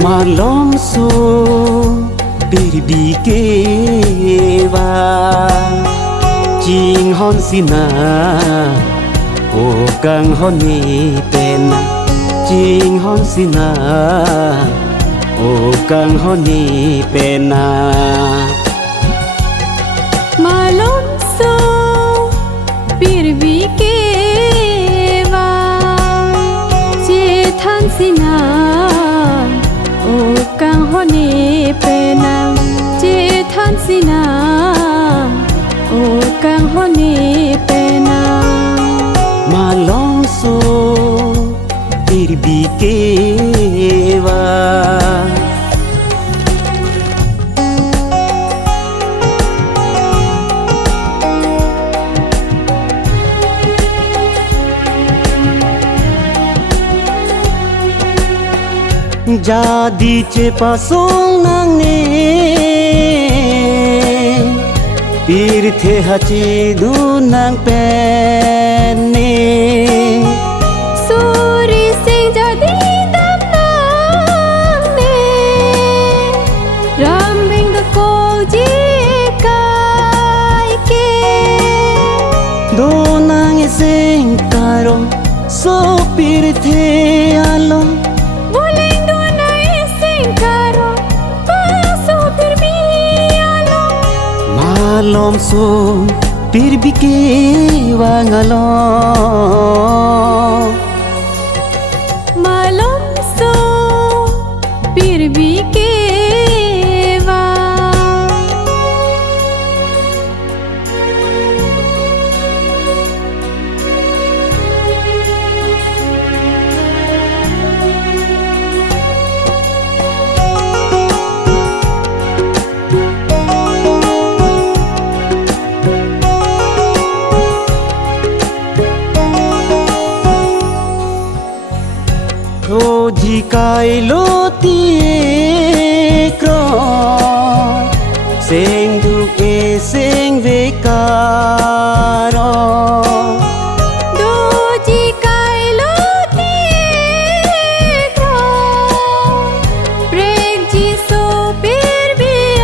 Malam so berbikewa Jing hon sina O kang hon ni pena Jing hon sina O kang hon ni pena Malam so berbikewa Jithan sina kang honi pena Jithan sina kang honi pena Malam so berbikewa Jadi cepasong nang ne Pirthe haci du nang pen ne Suri sing jadi dam nang ne Rambing da ko jikai ke Do nang sing karo so pirthe along Malam so berbikewa ngalong Malam so berbikewa O jikai lo tie kro Sing duke sing vekaro Do jikai lo tie kro Brek ji so berbialo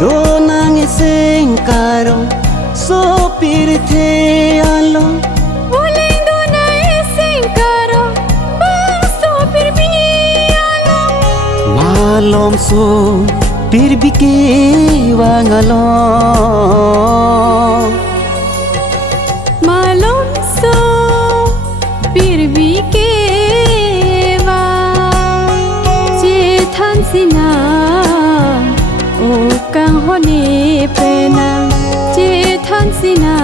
Do nang sing karo so pirthe along Malam so berbikewa ngalong Malam so berbikewa Jithan sina kang honi pena Jithan sina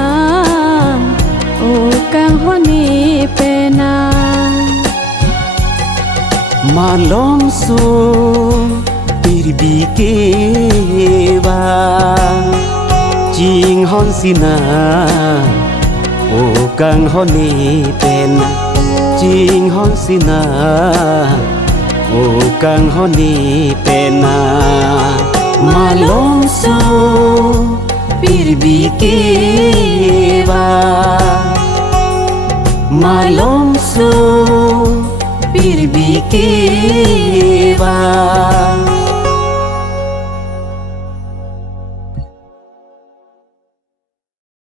kang honi pena Malam so berbikewa Jing hon sina O kang honi pena Jing hon sina O kang honi pena Malam so berbikewa Malam so berbikewa